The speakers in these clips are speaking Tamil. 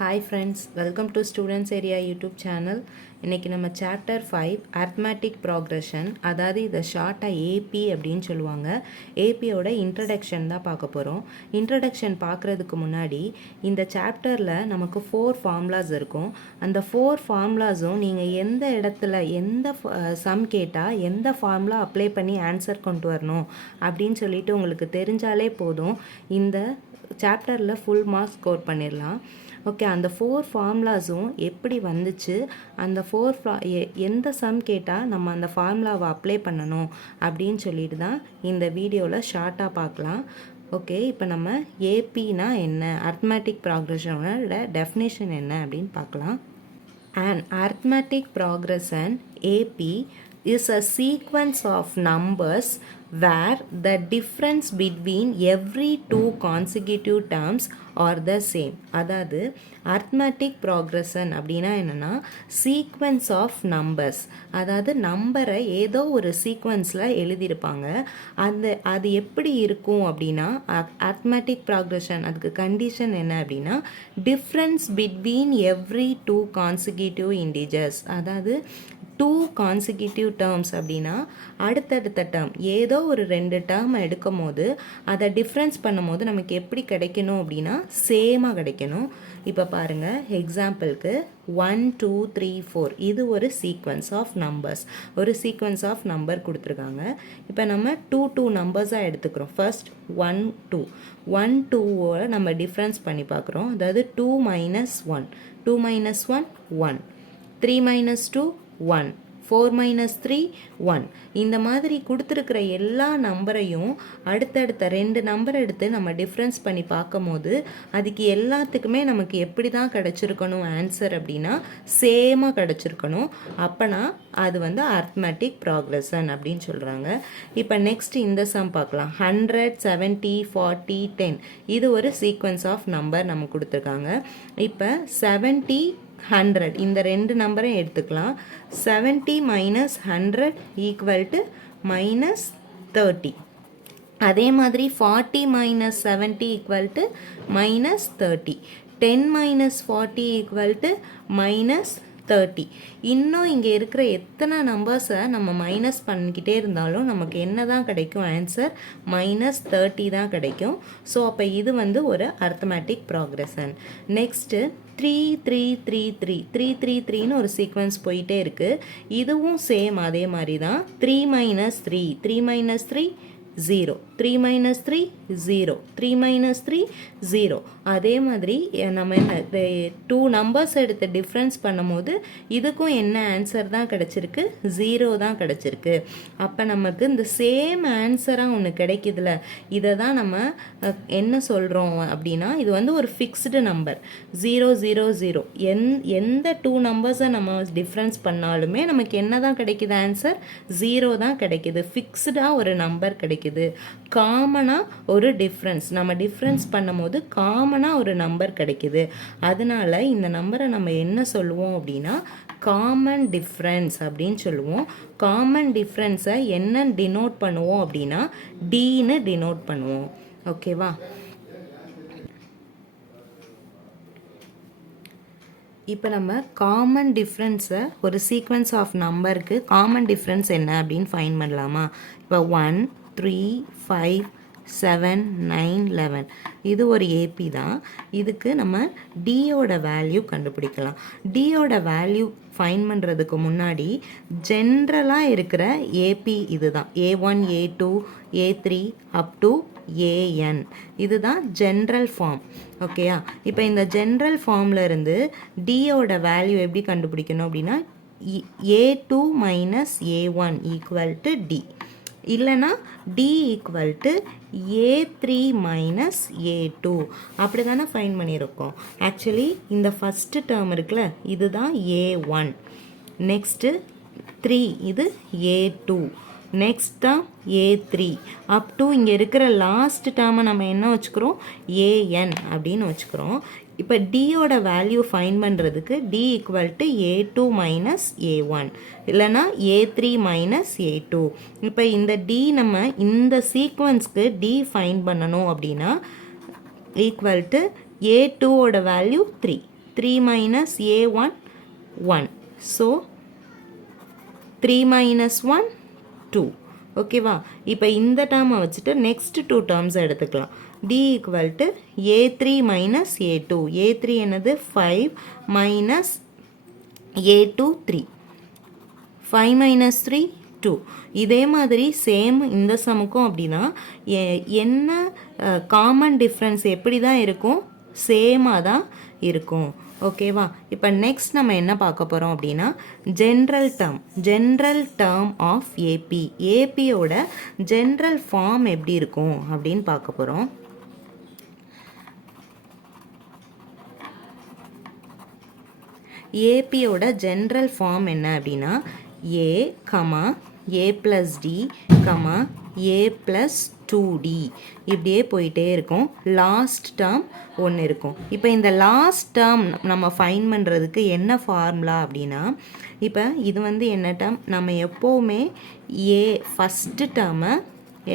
Hi friends, welcome to students area YouTube channel. இன்றைக்கி நம்ம சாப்டர் 5 அர்த்மேட்டிக் ப்ராக்ரெஷன், அதாவது இதை ஷார்ட்டாக ஏபி அப்படின்னு சொல்லுவாங்க. ஏபியோட இன்ட்ரடக்ஷன் தான் பார்க்க போகிறோம். இன்ட்ரடக்ஷன் பார்க்குறதுக்கு முன்னாடி இந்த சாப்டரில் நமக்கு 4 ஃபார்முலாஸ் இருக்கும். அந்த 4 ஃபார்முலாஸும் நீங்கள் எந்த இடத்துல எந்த சம் கேட்டால் எந்த ஃபார்முலா அப்ளை பண்ணி ஆன்சர் கொண்டு வரணும் அப்படின்னு சொல்லிட்டு உங்களுக்கு தெரிஞ்சாலே போதும், இந்த சாப்டரில் ஃபுல் மார்க்ஸ் ஸ்கோர் பண்ணிடலாம். ஓகே, அந்த 4 ஃபார்முலாஸும் எப்படி வந்துச்சு, அந்த 4 எந்த சம் கேட்டால் நம்ம அந்த ஃபார்முலாவை அப்ளை பண்ணணும் அப்படின்னு சொல்லிட்டு தான் இந்த வீடியோவில் ஷார்ட்டாக பார்க்கலாம். ஓகே, இப்போ நம்ம ஏபினா என்ன, அர்த்மேட்டிக் ப்ராக்ரெஷனோட டெஃபினேஷன் என்ன அப்படின்னு பார்க்கலாம். An arithmetic progression AP is a sequence of numbers where the difference between every two consecutive terms are the same. அதாவது arithmetic progression அப்படின்னா என்னென்னா சீக்வன்ஸ் ஆஃப் நம்பர்ஸ், அதாவது நம்பரை ஏதோ ஒரு சீக்வன்ஸில் எழுதியிருப்பாங்க. அது எப்படி இருக்கும் அப்படின்னா arithmetic progression அதுக்கு கண்டிஷன் என்ன அப்படின்னா difference between every two consecutive integers. அதாவது 2 கான்சிக்யூட்டிவ் டேர்ம்ஸ் அப்படின்னா அடுத்தடுத்த டேர்ம் ஏதோ ஒரு 2 டேர்ம் எடுக்கும் போது அதை டிஃப்ரென்ஸ் பண்ணும் போது நமக்கு எப்படி கிடைக்கணும் அப்படின்னா சேமாக கிடைக்கணும். இப்போ பாருங்கள், எக்ஸாம்பிளுக்கு 1 2 3 4 இது ஒரு சீக்வன்ஸ் ஆஃப் நம்பர்ஸ், ஒரு சீக்வன்ஸ் ஆஃப் நம்பர் கொடுத்துருக்காங்க. இப்போ நம்ம 2 நம்பர்ஸாக எடுத்துக்கிறோம். ஃபர்ஸ்ட் 1 2 1 2 நம்ம டிஃப்ரென்ஸ் பண்ணி பார்க்குறோம். அதாவது 2 minus 1 2 minus 1 1 3 minus 2 1 4 minus 3 1. இந்த மாதிரி கொடுத்துருக்கிற எல்லா நம்பரையும் அடுத்தடுத்த 2 நம்பர் எடுத்து நம்ம டிஃப்ரென்ஸ் பண்ணி பார்க்கும் போது அதுக்கு எல்லாத்துக்குமே நமக்கு எப்படி தான் கிடச்சிருக்கணும் ஆன்சர் அப்படின்னா சேமாக கிடச்சிருக்கணும். அப்போனா அது வந்து அர்த்மேட்டிக் ப்ராக்ரெஷன் அப்படின்னு சொல்கிறாங்க. இப்போ நெக்ஸ்ட் இந்த சம் பார்க்கலாம். 100 70 40 10 இது ஒரு சீக்வன்ஸ் ஆஃப் நம்பர் நம்ம கொடுத்துருக்காங்க. இப்போ 70 100 இந்த 2 நம்பரையும் எடுத்துக்கலாம். 70 minus 100 equal to minus 30. அதே மாதிரி 40 minus 70 equal to minus 30. 10 minus 40 equal to minus 30. இன்னும் இங்கே இருக்கிற எத்தனை நம்பர்ஸை நம்ம மைனஸ் பண்ணிக்கிட்டே இருந்தாலும் நமக்கு என்ன தான் கிடைக்கும் ஆன்சர், மைனஸ் 30 தான் கிடைக்கும். ஸோ அப்போ இது வந்து ஒரு அர்த்மேட்டிக் ப்ராக்ரெஷன். நெக்ஸ்ட்டு 3 3 3 3 3 3 3ன்னு ஒரு சீக்வன்ஸ் போயிட்டே இருக்குது. இதுவும் சேம் அதே மாதிரி தான். 3 minus 3 3 minus 3 0 3 minus 3 0 3 minus 3 0. அதே மாதிரி நம்ம என்ன 2 நம்பர்ஸ் எடுத்து டிஃப்ரென்ஸ் பண்ணும்போது இதுக்கும் என்ன ஆன்சர் தான் கிடச்சிருக்கு, 0 தான் கிடச்சிருக்கு. அப்போ நமக்கு இந்த சேம் ஆன்சராக ஒன்று கிடைக்குதுல, இதை தான் நம்ம என்ன சொல்கிறோம் அப்படின்னா இது வந்து ஒரு ஃபிக்ஸ்டு நம்பர் 0 0 0. எந்த 2 நம்பர்ஸை நம்ம டிஃப்ரென்ஸ் பண்ணாலுமே நமக்கு என்ன தான் கிடைக்குது ஆன்சர், 0 தான் கிடைக்குது. ஃபிக்ஸ்டாக ஒரு நம்பர் கிடைக்குது. காமனாக ஒரு டிஃப்ரென்ஸ் நம்ம டிஃப்ரென்ஸ் பண்ணும்போது காமனாக ஒரு நம்பர் கிடைக்குது. அதனால இந்த நம்பரை நம்ம என்ன சொல்லுவோம் அப்படின்னா காமன் டிஃப்ரென்ஸ் அப்படின்னு சொல்லுவோம். காமன் டிஃப்ரென்ஸை என்ன டினோட் பண்ணுவோம் அப்படின்னா டின்னு டினோட் பண்ணுவோம். ஓகேவா? இப்போ நம்ம காமன் டிஃப்ரென்ஸை ஒரு சீக்வன்ஸ் ஆஃப் நம்பருக்கு காமன் டிஃப்ரென்ஸ் என்ன அப்படின்னு ஃபைன் பண்ணலாமா? இப்போ 1 3 5 7 9 11 இது ஒரு ஏபி தான். இதுக்கு நம்ம டியோட வேல்யூ கண்டுபிடிக்கலாம். டியோட வேல்யூ ஃபைன் பண்ணுறதுக்கு முன்னாடி ஜென்ரலாக இருக்கிற ஏபி இதுதான். A1 A2 A3 up to AN, இதுதான் ஜென்ரல் ஃபார்ம். ஓகேயா? இப்போ இந்த ஜென்ரல் ஃபார்மில் இருந்து டியோட வேல்யூ எப்படி கண்டுபிடிக்கணும் அப்படின்னா A2 minus A1 equal to D, இல்லைனா D equal to A3 minus A2 அப்படி தானே ஃபைன் பண்ணியிருக்கோம். ஆக்சுவலி இந்த ஃபஸ்ட்டு டேர்ம் இருக்குல்ல, இதுதான் A1. நெக்ஸ்ட்டு 3 இது A2. Next term A3 up to இங்கே இருக்கிற லாஸ்ட் டேர்மை நம்ம என்ன வச்சுக்கிறோம், AN அப்படின்னு வச்சுக்கிறோம். இப்போ டியோட வேல்யூ ஃபைன் பண்ணுறதுக்கு D equal to A2 minus A1 இல்லைனா A3 மைனஸ் A2. இப்போ இந்த டி நம்ம இந்த சீக்வன்ஸ்க்கு டி ஃபைன் பண்ணணும் அப்படின்னா equal to A2ஓட value 3 3 minus a1 1. So 3 minus 1 2. ஓகேவா? இப்போ இந்த டேர்மை வச்சுட்டு நெக்ஸ்ட் 2 டேர்ம்ஸ் எடுத்துக்கலாம். d equal to a3 minus a2. a3 என்னது 5 minus a2 3. 5 minus 3 2. இதே மாதிரி சேம் இந்த சமுக்கும் அப்படின்னா என்ன காமன் டிஃப்ரென்ஸ் எப்படி தான் இருக்கும்? சேமாக தான் இருக்கும். ஓகேவா? இப்போ நெக்ஸ்ட் நம்ம என்ன பார்க்க போகிறோம் அப்படின்னா ஜென்ரல் டேர்ம் ஆஃப் ஏபி. ஏபியோட ஜென்ரல் ஃபார்ம் எப்படி இருக்கும் அப்படின்னு பார்க்க போகிறோம். ஏபியோட ஜென்ரல் ஃபார்ம் என்ன அப்படின்னா ஏ comma A plus D comma A plus 2d இப்படியே போயிட்டே இருக்கும். லாஸ்ட் டேர்ம் ஒன்று இருக்கும். இப்போ இந்த லாஸ்ட் டேர்ம் நம்ம ஃபைன் பண்ணுறதுக்கு என்ன ஃபார்முலா அப்படின்னா, இப்போ இது வந்து என்ன டேர்ம், நம்ம எப்போவுமே ஏ ஃபஸ்ட்டு டேர்மை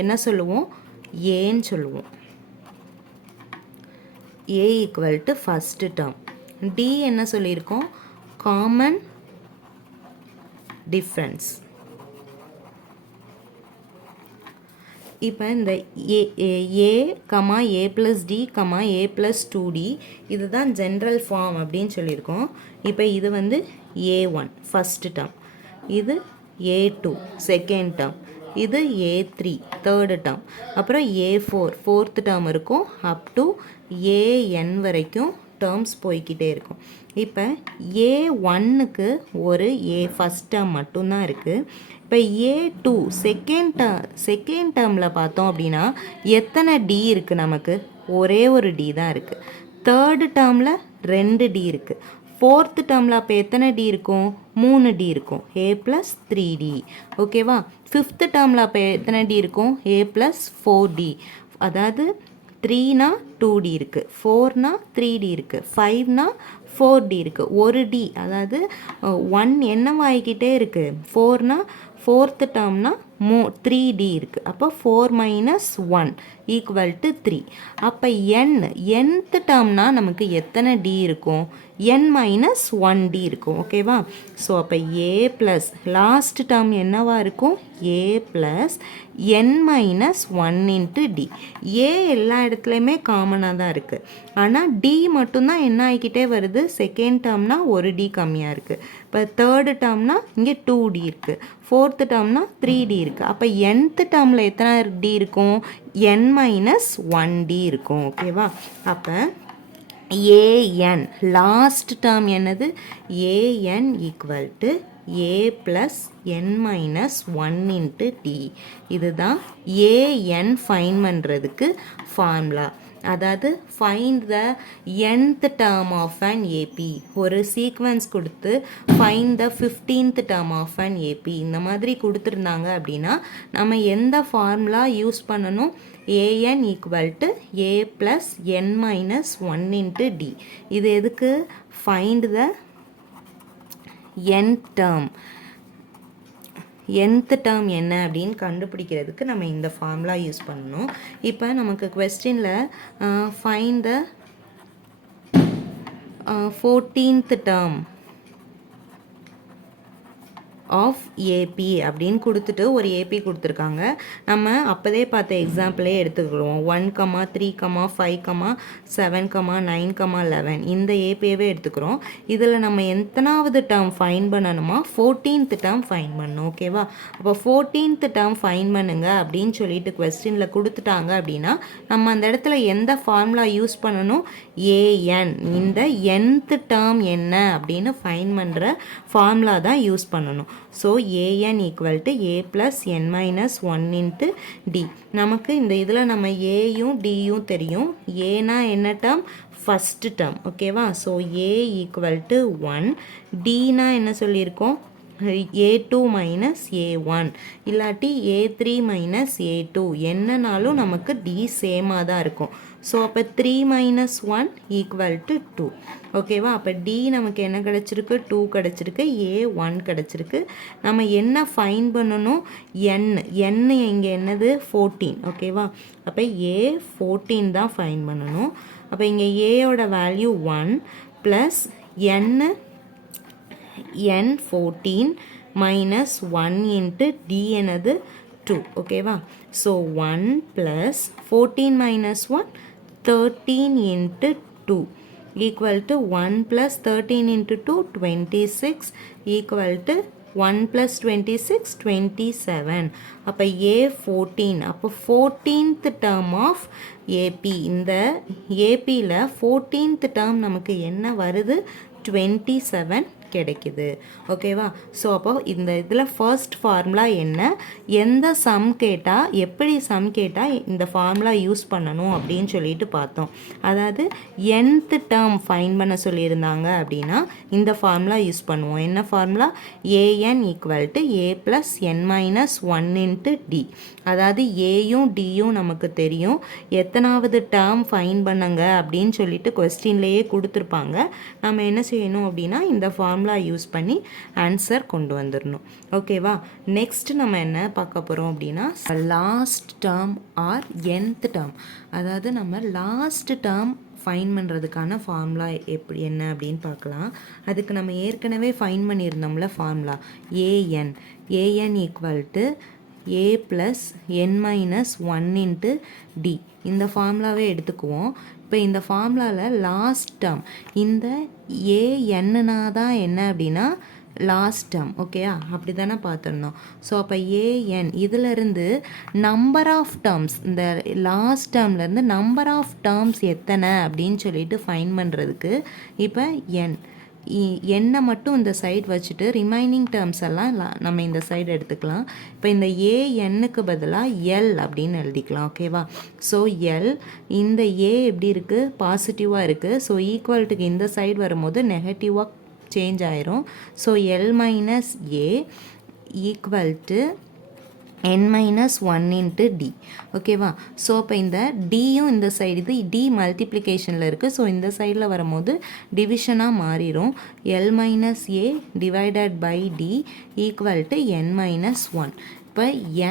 என்ன சொல்லுவோம்? ஏன்னு சொல்லுவோம். A equal to first term. D என்ன சொல்லியிருக்கோம்? Common difference. இப்போ இந்த A comma A plus D comma A plus 2d இதுதான் ஜென்ரல் ஃபார்ம் அப்படின்னு சொல்லியிருக்கோம். இப்போ இது வந்து a1 ஃபஸ்ட்டு டேர்ம், இது a2 செகண்ட் டேர்ம், இது a3 தேர்டு டேர்ம், அப்புறம் a4 ஃபோர்த்து டேர்ம் இருக்கும். அப் டு an வரைக்கும் டேர்ம்ஸ் போய்கிட்டே இருக்கும். இப்போ a1க்கு ஒரு a ஃபஸ்ட் டேர்ம் மட்டும்தான் இருக்குது. இப்போ a2 செகண்ட் டேர்மில் பார்த்தோம் அப்படின்னா எத்தனை d இருக்குது? நமக்கு ஒரே ஒரு d தான் இருக்குது. தேர்டு டேர்மில் 2 d இருக்குது. ஃபோர்த்து டேர்மில் அப்போ எத்தனை d இருக்கும்? 3 d இருக்கும். a plus 3d. ஓகேவா? ஃபிஃப்த்து டேர்மில் அப்போ எத்தனை d இருக்கும்? a plus 4d. அதாவது 3னா 2d இருக்குது, 4னா 3d இருக்குது, 5னா 4d இருக்குது. ஒரு d அதாவது 1 என்னவாகிக்கிட்டே இருக்குது? 4னா ஃபோர்த்து டேர்ம்னா 3d இருக்குது. அப்போ 4 மைனஸ் 1 ஈக்குவல் டு 3. அப்போ nth டேர்ம்னா நமக்கு எத்தனை d இருக்கும்? n மைனஸ் 1d இருக்கும். ஓகேவா? ஸோ அப்போ a ப்ளஸ் லாஸ்ட் டேர்ம் என்னவா இருக்கும்? a plus n minus 1 into d. a எல்லா இடத்துலையுமே காமனாக தான் இருக்குது. ஆனால் d மட்டும்தான் என்ன ஆகிக்கிட்டே வருது? செகண்ட் டேர்ம்னா ஒரு d கம்மியாக இருக்குது. இப்போ தேர்டு டேர்ம்னா இங்கே 2d இருக்குது. ஃபோர்த்து டேர்ம்னா 3d இருக்குது. அப்போ nth டேர்மில் எத்தனை d இருக்கும்? n மைனஸ் 1d இருக்கும். ஓகேவா? அப்போ an லாஸ்ட் டேர்ம் என்னது? an equal to a plus n minus 1 into d. இதுதான் an ஃபைன் பண்ணுறதுக்கு ஃபார்முலா. அதாவது find the nth term of an AP. ஒரு சீக்வன்ஸ் கொடுத்து find the 15th term of an AP இந்த மாதிரி கொடுத்துருந்தாங்க அப்படின்னா நம்ம எந்த ஃபார்முலா யூஸ் பண்ணணும்? an equal to a plus n minus 1 into d. இது எதுக்கு? Find the nth term. nth term என்ன அப்படின்னு கண்டுபிடிக்கிறதுக்கு நம்ம இந்த ஃபார்முலா யூஸ் பண்ணணும். இப்போ நமக்கு கொஸ்டினில் find the 14th term of AP அப்படின்னு கொடுத்துட்டு ஒரு ஏபி கொடுத்துருக்காங்க. நம்ம அப்போதே பார்த்த எக்ஸாம்பிளே எடுத்துக்கிடுவோம். 1, 3, 5, 7, 9, 11 இந்த ஏபியவே எடுத்துக்கிறோம். இதில் நம்ம எத்தனாவது டேர்ம் ஃபைன் பண்ணணுமா? 14th டேர்ம் ஃபைன் பண்ணணும். ஓகேவா? அப்போ 14th டேர்ம் ஃபைன் பண்ணுங்க அப்படின்னு சொல்லிட்டு கொஸ்டினில் கொடுத்துட்டாங்க அப்படின்னா நம்ம அந்த இடத்துல எந்த ஃபார்முலா யூஸ் பண்ணணும்? an. இந்த nth டேர்ம் என்ன அப்படின்னு ஃபைன் பண்ணுற ஃபார்முலா தான் யூஸ் பண்ணணும். So an equal to a plus n minus 1 into d. நமக்கு இந்த இதில் நம்ம ஏயும் டியும் தெரியும். ஏனா என்ன டேர்ம்? First term. ஓகேவா? So a equal to 1. dனா என்ன சொல்லியிருக்கோம்? a2 மைனஸ் a1 இல்லாட்டி a3 மைனஸ் a2 என்னன்னாலும் நமக்கு d சேமாக தான் இருக்கும். ஸோ அப்போ 3 மைனஸ் 1 ஈக்குவல் டு 2. ஓகேவா? அப்போ d நமக்கு என்ன கிடச்சிருக்கு? 2 கிடச்சிருக்கு. a1 கிடச்சிருக்கு. நம்ம என்ன ஃபைன் பண்ணணும்? n இங்கே என்னது? 14. ஓகேவா? அப்போ a14 தான் ஃபைன் பண்ணணும். அப்போ இங்கே ஏயோட value 1 plus n 14 minus 1 into d என்னது 2 ஓகேவா. So 1 plus 14 minus 1 13 into 2 equal to 1 plus 13 into 2 26 equal to 1 plus 26 27. அப்போ a 14 அப்போ 14th term of AP. இந்த APயில் 14th term நமக்கு என்ன வருது 27 கிடைக்குது ஓகேவா. ஸோ அப்போ இந்த இதில் ஃபர்ஸ்ட் ஃபார்முலா என்ன, எந்த சம் கேட்டால் எப்படி சம் கேட்டால் இந்த ஃபார்முலா யூஸ் பண்ணணும் அப்படின்னு சொல்லிட்டு பார்த்தோம். அதாவது nth டேர்ம் ஃபைன் பண்ண சொல்லியிருந்தாங்க அப்படின்னா இந்த ஃபார்முலா யூஸ் பண்ணுவோம். என்ன formula, an equal to a plus n minus 1 into D. அதாவது ஏயும் டியும் நமக்கு தெரியும், எத்தனாவது டேர்ம் ஃபைன் பண்ணுங்க அப்படின்னு சொல்லிட்டு கொஸ்டின்லேயே கொடுத்துருப்பாங்க. நம்ம என்ன செய்யணும் அப்படின்னா இந்த ஃபார்முலா யூஸ் பண்ணி ஆன்சர் கொண்டு வந்துடணும் ஓகேவா. நெக்ஸ்ட் நம்ம என்ன பார்க்க போகிறோம் அப்படின்னா last term or nth term. அதாவது நம்ம லாஸ்ட் டேர்ம் ஃபைன் பண்ணுறதுக்கான ஃபார்முலா எப்படி என்ன அப்படின்னு பார்க்கலாம். அதுக்கு நம்ம ஏற்கனவே ஃபைன் பண்ணியிருந்தோம்ல formula an equal to a plus n minus 1 into d. இந்த ஃபார்முலாவே எடுத்துக்குவோம். இப்போ இந்த ஃபார்முலாவில் லாஸ்ட் டேர்ம் இந்த ஏஎன்னா தான் என்ன அப்படின்னா லாஸ்ட் டேர்ம் ஓகேயா, அப்படி தானே பார்த்துடணும். ஸோ அப்போ ஏஎன் இதிலிருந்து நம்பர் ஆஃப் டேர்ம்ஸ், இந்த லாஸ்ட் டேர்ம்லேருந்து நம்பர் ஆஃப் டேர்ம்ஸ் எத்தனை அப்படின்னு சொல்லிட்டு ஃபைன் பண்ணுறதுக்கு இப்போ எண்ணை மட்டும் இந்த சைடு வச்சுட்டு ரிமைனிங் டேர்ம்ஸ் எல்லாம் நம்ம இந்த சைடு எடுத்துக்கலாம். இப்போ இந்த ஏஎன்னுக்கு பதிலாக எல் அப்படின்னு எழுதிக்கலாம் ஓகேவா. ஸோ எல் இந்த ஏ எப்படி இருக்குது, பாசிட்டிவாக இருக்குது. ஸோ ஈக்குவல்ட்டுக்கு இந்த சைடு வரும்போது நெகட்டிவாக சேஞ்ச் ஆயிரும். So L minus A equal to n minus 1 into D ஓகேவா. ஸோ அப்போ இந்த டியும் இந்த சைடு, இது டி மல்டிப்ளிகேஷனில் இருக்குது. ஸோ இந்த சைடில் வரும்போது டிவிஷனாக மாறிடும். L minus A divided by D equal to n minus 1. இப்போ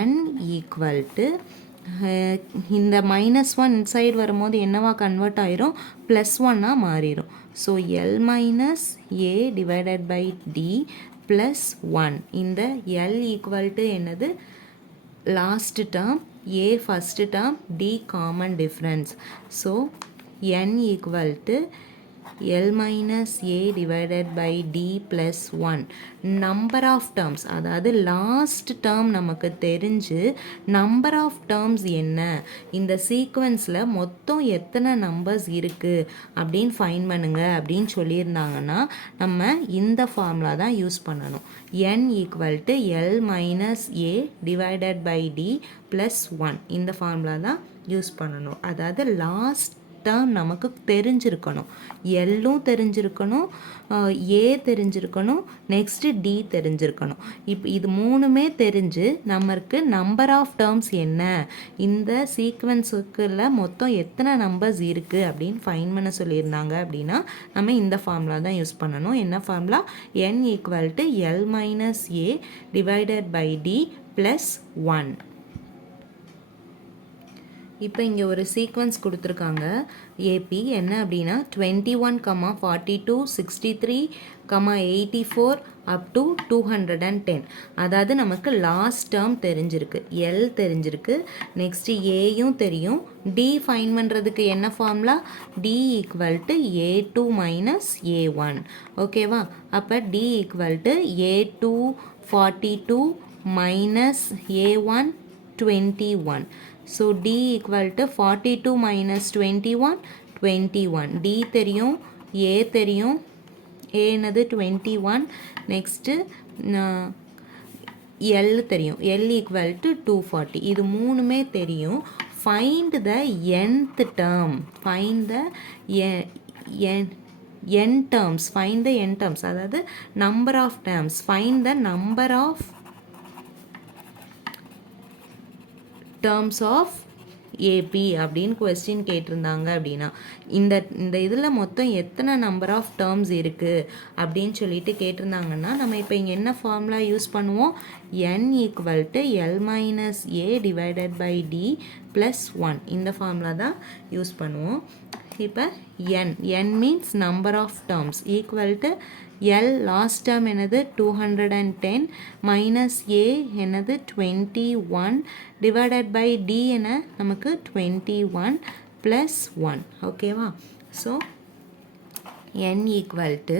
n ஈக்குவல் டு இந்த மைனஸ் 1 இன்சைடு வரும்போது என்னவா கன்வெர்ட் ஆயிரும், ப்ளஸ் 1ஆக மாறிடும். So L minus A divided by D plus 1. இந்த எல் ஈக்குவல் டு என்னது, last term, a first term, d common difference. So n equal to L minus a divided by d plus 1. number of terms, அதாவது லாஸ்ட் டேர்ம் நமக்கு தெரிஞ்சு நம்பர் ஆஃப் டேர்ம்ஸ் என்ன, இந்த சீக்வன்ஸில் மொத்தம் எத்தனை நம்பர்ஸ் இருக்குது அப்படின்னு ஃபைன் பண்ணுங்க அப்படின்னு சொல்லியிருந்தாங்கன்னா நம்ம இந்த ஃபார்முலா தான் யூஸ் பண்ணணும். n equal to L minus A divided by D plus 1. இந்த ஃபார்முலா தான் யூஸ் பண்ணணும். அதாவது லாஸ்ட் டேர்ம் நமக்கு தெரிஞ்சிருக்கணும், எல்லும் தெரிஞ்சிருக்கணும், ஏ தெரிஞ்சிருக்கணும், நெக்ஸ்ட்டு டி தெரிஞ்சிருக்கணும். இப்போ இது மூணுமே தெரிஞ்சு நமக்கு நம்பர் ஆஃப் டேர்ம்ஸ் என்ன, இந்த சீக்வன்ஸுக்குள்ள மொத்தம் எத்தனை நம்பர்ஸ் இருக்குது அப்படின்னு ஃபைன் பண்ண சொல்லியிருந்தாங்க அப்படின்னா நம்ம இந்த ஃபார்முலா தான் யூஸ் பண்ணணும். என்ன formula, n equal to L minus A divided by D plus 1. இப்போ இங்கே ஒரு சீக்வன்ஸ் கொடுத்துருக்காங்க ஏபி என்ன அப்படின்னா 21, 42, 63, 84 அப் டு 210. அதாவது நமக்கு லாஸ்ட் டேர்ம் தெரிஞ்சிருக்கு, எல் தெரிஞ்சிருக்கு, நெக்ஸ்ட்டு ஏயும் தெரியும். டி ஃபைன் பண்ணுறதுக்கு என்ன formula, D equal to A2 minus A1 ஓகேவா. அப்போ D equal to A2 42 minus A1 21. So D equal to 42 minus 21, 21. D தெரியும், A தெரியும், A என்னது 21. Next L தெரியும், L equal to 240. இது மூணுமே தெரியும். Find the nth term. Find the n terms. Find the n terms. அதாவது number of terms. Find the number of terms of AP அப்படின்னு கொஸ்டின் கேட்டிருந்தாங்க அப்படின்னா இந்த இதில் மொத்தம் எத்தனை நம்பர் ஆஃப் டேர்ம்ஸ் இருக்குது அப்படின்னு சொல்லிட்டு கேட்டிருந்தாங்கன்னா நம்ம இப்போ இங்கே என்ன ஃபார்முலா யூஸ் பண்ணுவோம், n equal to L minus A divided by D plus 1. இந்த ஃபார்முலா தான் யூஸ் பண்ணுவோம். இப்போ n means number of terms equal to L last term என்னது 210 minus A என்னது 21 divided by D என்ன நமக்கு 21 plus 1 ஓகேவா. So n equal to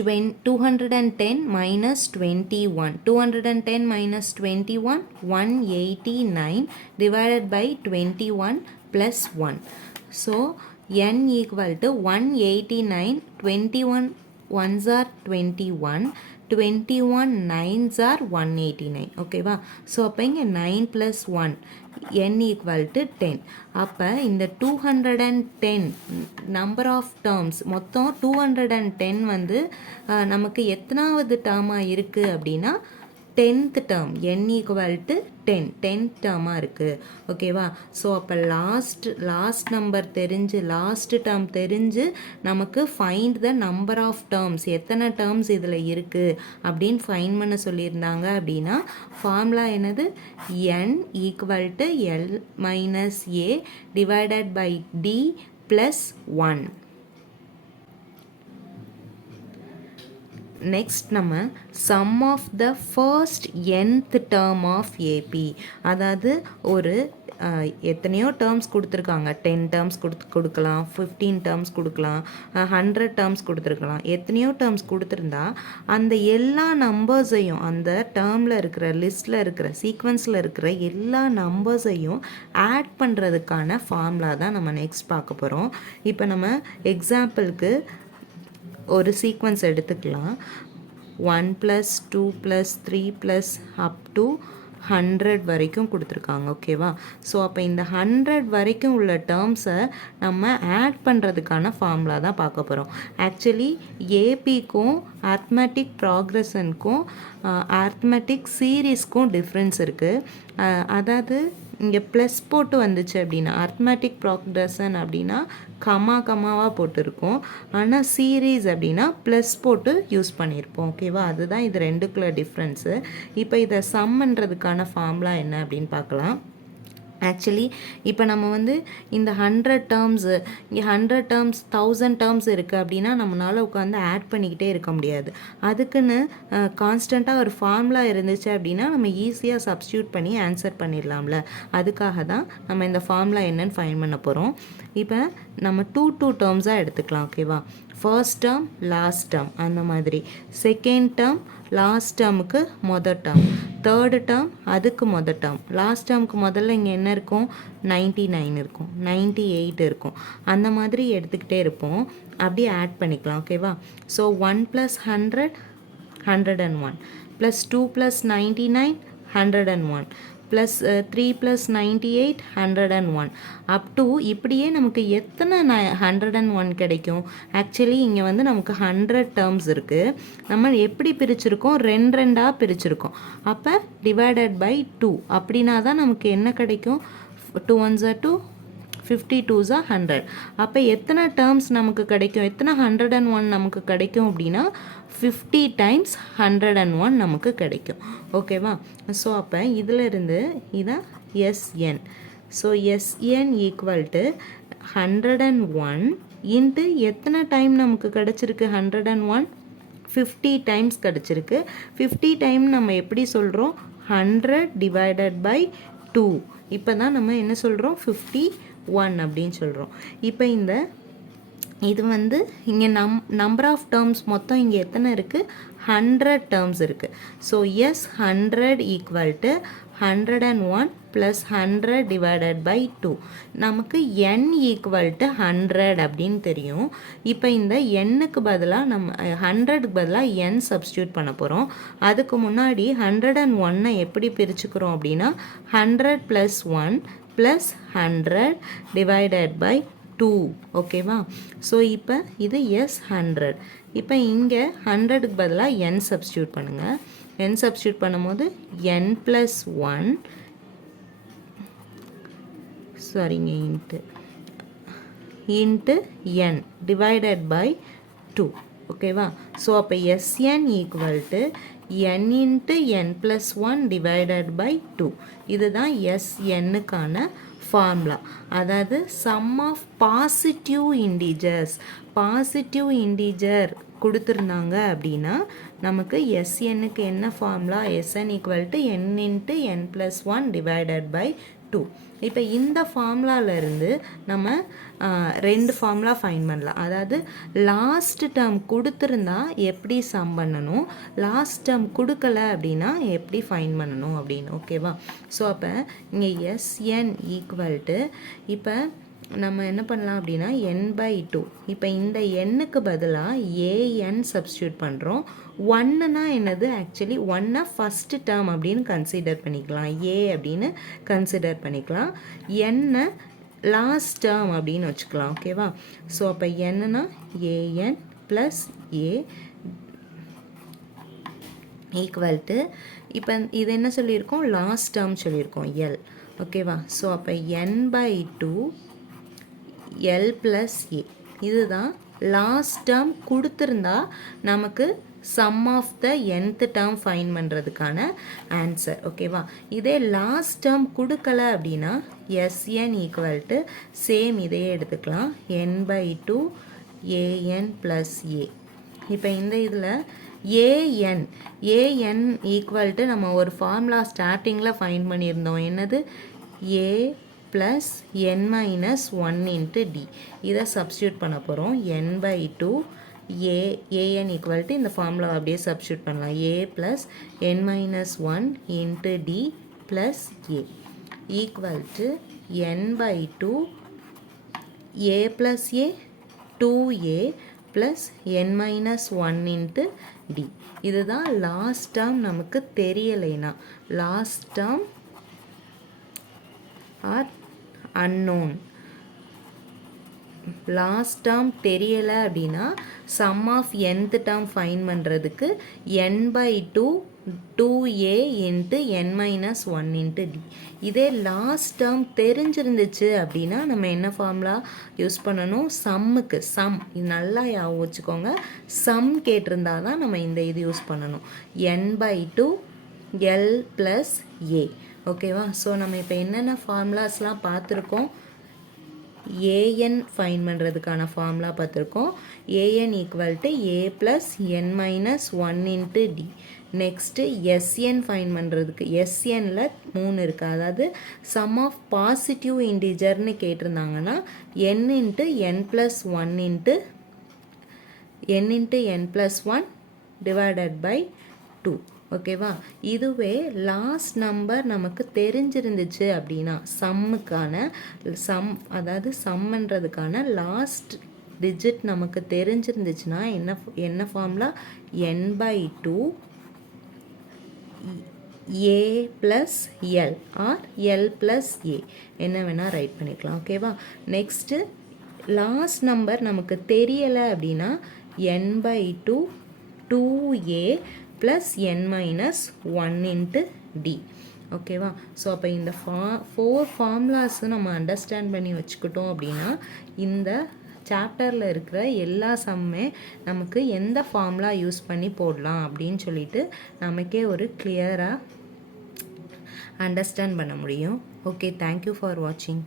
210 minus 21. 210 minus 21, 189 divided by 21 plus 1. So, n equal to 189, 21 ones are 21, 21 nines are 189. Okay va? So, அப்போ இங்கே 9 plus 1. n equal to 10. அப்போ இந்த 210 number of terms மொத்தம் 210 வந்து நமக்கு எத்தனாவது டேர்மாக இருக்குது அப்படின்னா 10th term. n equal to 10th டேர்மாக இருக்குது ஓகேவா. ஸோ அப்போ லாஸ்ட் நம்பர் தெரிஞ்சு லாஸ்ட் டேர்ம் தெரிஞ்சு நமக்கு find the number of terms எத்தனை டேர்ம்ஸ் இதில் இருக்குது அப்படின்னு ஃபைண்ட் பண்ண சொல்லியிருந்தாங்க அப்படின்னா ஃபார்முலா என்னது n equal to L minus A divided by D plus 1. Next நம்ம sum of the first nth term of AP, அதாவது ஒரு எத்தனையோ டேர்ம்ஸ் கொடுத்துருக்காங்க, 10 டேர்ம்ஸ் கொடுக்கலாம், 15 டேர்ம்ஸ் கொடுக்கலாம், 100 டேர்ம்ஸ் கொடுத்துருக்கலாம், எத்தனையோ டேர்ம்ஸ் கொடுத்துருந்தா அந்த எல்லா நம்பர்ஸையும் அந்த டேர்மில் இருக்கிற லிஸ்ட்டில் இருக்கிற சீக்வன்ஸில் இருக்கிற எல்லா நம்பர்ஸையும் ஆட் பண்ணுறதுக்கான ஃபார்முலா தான் நம்ம நெக்ஸ்ட் பார்க்க போகிறோம். இப்போ நம்ம எக்ஸாம்பிளுக்கு ஒரு சீக்வன்ஸ் எடுத்துக்கலாம். 1 + 2 + 3 + அப் டு 100 வரைக்கும் கொடுத்துருக்காங்க ஓகேவா. ஸோ அப்போ இந்த 100 வரைக்கும் உள்ள டேர்ம்ஸை நம்ம ஆட் பண்ணுறதுக்கான ஃபார்முலா தான் பார்க்க போகிறோம். ஆக்சுவலி ஏபிக்கும் அரித்மெட்டிக் ப்ராக்ரஷனுக்கும் அரித்மெட்டிக் சீரீஸ்க்கும் டிஃப்ரென்ஸ் இருக்குது. அதாவது இங்கே ப்ளஸ் போட்டு வந்துச்சு அப்படின்னா அரித்மெட்டிக் ப்ராக்ரஷன் அப்படின்னா கமாவாக போட்டிருக்கோம், ஆனால் சீரீஸ் அப்படின்னா ப்ளஸ் போட்டு யூஸ் பண்ணியிருப்போம் ஓகேவா. அதுதான் இது ரெண்டுக்குள்ள டிஃப்ரென்ஸு. இப்போ இதை சம் பண்ணுறதுக்கான ஃபார்முலா என்ன அப்படின்னு பார்க்கலாம். ஆக்சுவலி இப்போ நம்ம வந்து இந்த 100 டேர்ம்ஸு இங்கே 100 டேர்ம்ஸ் 1000 டேர்ம்ஸ் இருக்குது அப்படின்னா நம்மளால் உட்காந்து ஆட் பண்ணிக்கிட்டே இருக்க முடியாது. அதுக்குன்னு கான்ஸ்டண்ட்டாக ஒரு ஃபார்முலா இருந்துச்சு அப்படின்னா நம்ம ஈஸியாக சப்ஸ்டியூட் பண்ணி ஆன்சர் பண்ணிடலாம்ல. அதுக்காக தான் நம்ம இந்த ஃபார்முலா என்னன்னு ஃபைண்ட் பண்ண போகிறோம். இப்போ நம்ம 2 டேர்ம்ஸாக எடுத்துக்கலாம் ஓகேவா. ஃபர்ஸ்ட் டேர்ம் லாஸ்ட் டேர்ம் அந்த மாதிரி, செகண்ட் டேர்ம் லாஸ்ட் டேர்முக்கு மொதல் டேர்ம், தேர்டு டேர்ம் அதுக்கு மொதல் டேர்ம். லாஸ்ட் டேர்முக்கு முதல்ல இங்கே என்ன இருக்கும் 99 இருக்கும், 98 இருக்கும், அந்த மாதிரி எடுத்துக்கிட்டே இருப்போம். அப்படியே ஆட் பண்ணிக்கலாம் ஓகேவா. ஸோ 1 + 100 101 + 2 + 99 101 ப்ளஸ் 3 + 98 101 அப் டு இப்படியே நமக்கு எத்தனை 101 கிடைக்கும். ஆக்சுவலி இங்கே வந்து நமக்கு 100 டேர்ம்ஸ் இருக்குது. நம்ம எப்படி பிரிச்சுருக்கோம், 2 பிரிச்சுருக்கோம். அப்போ டிவைடட் பை 2 அப்படின்னா தான் நமக்கு என்ன கிடைக்கும், 2 1s are 2, 52s are 100. அப்போ எத்தனை டேர்ம்ஸ் நமக்கு கிடைக்கும், எத்தனை 101 நமக்கு கிடைக்கும் அப்படின்னா 50 டைம்ஸ் 101 நமக்கு கிடைக்கும் ஓகேவா. ஸோ அப்போ இதிலிருந்து இதான் SN. So SN equal to 101 into எத்தனை டைம் நமக்கு கிடச்சிருக்கு 101 50 டைம்ஸ் கிடச்சிருக்கு. 50 டைம் நம்ம எப்படி சொல்கிறோம் 100 டிவைடட் பை 2. இப்போ தான் நம்ம என்ன சொல்கிறோம் 51 அப்படின்னு சொல்கிறோம். இப்போ இது வந்து இங்கே நம்பர் ஆஃப் டேர்ம்ஸ் மொத்தம் இங்கே எத்தனை இருக்குது 100 டேர்ம்ஸ் இருக்குது. So S 100 equal to 101 + 100 divided by 2. நமக்கு n ஈக்குவல் டு 100 அப்படின்னு தெரியும். இப்போ இந்த எண்ணுக்கு பதிலாக நம்ம 100க்கு பதிலாக n சப்ஸ்டியூட் பண்ண போகிறோம். அதுக்கு முன்னாடி 101 எப்படி பிரிச்சுக்கிறோம் அப்படின்னா 100 + 1 + 100 டிவைடட் பை 2 ஓகேவா. ஸோ இப்போ இது எஸ் 100. இப்போ இங்கே 100க்கு பதிலாக n சப்ஸ்டியூட் பண்ணுங்கள். n சப்ஸ்டியூட் பண்ணும்போது n + 1 சாரிங்க இன்ட்டு n டிவைடட் பை 2 ஓகேவா. ஸோ அப்போ SN equal to n into n plus 1 divided by 2. இதுதான் SNக்கான ஃபார்முலா. அதாவது sum of positive integers. Positive integer கொடுத்துருந்தாங்க அப்படின்னா நமக்கு SNக்கு என்ன formula? SN equal to n into n plus 1 divided by 2. இப்போ இந்த ஃபார்முலாவிலேருந்து நம்ம ரெண்டு ஃபார்முலா ஃபைன் பண்ணலாம். அதாவது லாஸ்ட் டேர்ம் கொடுத்துருந்தா எப்படி சம் பண்ணணும், லாஸ்ட் டேர்ம் கொடுக்கல அப்படின்னா எப்படி ஃபைன் பண்ணணும் அப்படின்னு. ஓகேவா? ஸோ அப்போ இங்கே SN ஈக்குவல் டு இப்போ நம்ம என்ன பண்ணலாம் அப்படின்னா n/2. இப்போ இந்த எண்ணுக்கு பதிலாக an சப்ஸ்டியூட் பண்ணுறோம். ஒன்றுனா என்னது? ஆக்சுவலி ஒன்னை ஃபஸ்ட்டு டேர்ம் அப்படின்னு கன்சிடர் பண்ணிக்கலாம், a அப்படின்னு கன்சிடர் பண்ணிக்கலாம், என்னை லாஸ்ட் டேர்ம் அப்படின்னு வச்சுக்கலாம். ஓகேவா? ஸோ அப்போ என்னன்னா an plus a equal to இப்போ இது என்ன சொல்லியிருக்கோம்? லாஸ்ட் டேர்ம் சொல்லியிருக்கோம் l. ஓகேவா? ஸோ அப்போ n/2 l plus a. இதுதான் லாஸ்ட் டேர்ம் கொடுத்துருந்தா நமக்கு sum of the nth term find பண்ணுறதுக்கான ஆன்சர். ஓகேவா? இதே லாஸ்ட் டேர்ம் கொடுக்கல அப்படின்னா SN ஈக்குவல் டு சேம் இதையே எடுத்துக்கலாம், n/2 an plus a. இப்போ இந்த இதில் an ஈக்குவல் டு நம்ம ஒரு ஃபார்முலா ஸ்டார்டிங்கில் ஃபைன் பண்ணியிருந்தோம். என்னது? a plus n minus 1 into d. இதை சப்ஸ்டியூட் பண்ண போகிறோம். n/2 an equal to இந்த ஃபார்முலா அப்படியே சப்ஸ்டியூட் பண்ணலாம், a plus n minus 1 into d plus a equal to n/2 a plus a 2a plus n minus 1 into d. இதுதான் லாஸ்ட் டேர்ம் நமக்கு தெரியலைனா, last term are unknown. Last term தெரியலை அப்படின்னா sum of nth term find பண்ணுறதுக்கு n/2 2a into n minus 1 into d. இதே லாஸ்ட் டேர்ம் தெரிஞ்சிருந்துச்சு அப்படின்னா நம்ம என்ன ஃபார்முலா யூஸ் பண்ணணும்? சம்முக்கு சம். இது நல்லா ஞாபகம் வச்சுக்கோங்க, சம் கேட்டிருந்தா தான் நம்ம இந்த இது யூஸ் பண்ணணும், n/2 l plus a. ஓகேவா? ஸோ நம்ம இப்போ என்னென்ன ஃபார்முலாஸ்லாம் பார்த்துருக்கோம்? an ஃபைன் பண்ணுறதுக்கான ஃபார்முலா பார்த்துருக்கோம். an equal to a plus n minus 1 into d. Next SN find பண்ணுறதுக்கு SNல 3 இருக்குது. அதாவது சம் ஆஃப் பாசிட்டிவ் இன்டிஜர்னு கேட்டிருந்தாங்கன்னா n into n plus 1 into n plus 1 divided by 2. ஓகேவா? இதுவே லாஸ்ட் நம்பர் நமக்கு தெரிஞ்சிருந்துச்சு அப்படின்னா சம்முக்கான சம், அதாவது சம்ன்றதுக்கான லாஸ்ட் டிஜிட் நமக்கு தெரிஞ்சிருந்துச்சுன்னா என்ன formula? n/2 a plus l or l plus a என்ன வேணால் ரைட் பண்ணிக்கலாம். ஓகேவா? நெக்ஸ்ட்டு லாஸ்ட் நம்பர் நமக்கு தெரியலை அப்படின்னா n/2 2a plus n minus 1 into D. ஓகேவா? ஸோ அப்போ இந்த 4 ஃபார்முலாஸும் நம்ம அண்டர்ஸ்டாண்ட் பண்ணி வச்சுக்கிட்டோம் அப்படின்னா இந்த சாப்டரில் இருக்கிற எல்லா சம்மே நமக்கு எந்த ஃபார்முலா யூஸ் பண்ணி போடலாம் அப்படின்னு சொல்லிட்டு நமக்கே ஒரு கிளியராக அண்டர்ஸ்டாண்ட் பண்ண முடியும். ஓகே, தேங்க்யூ ஃபார் வாட்சிங்.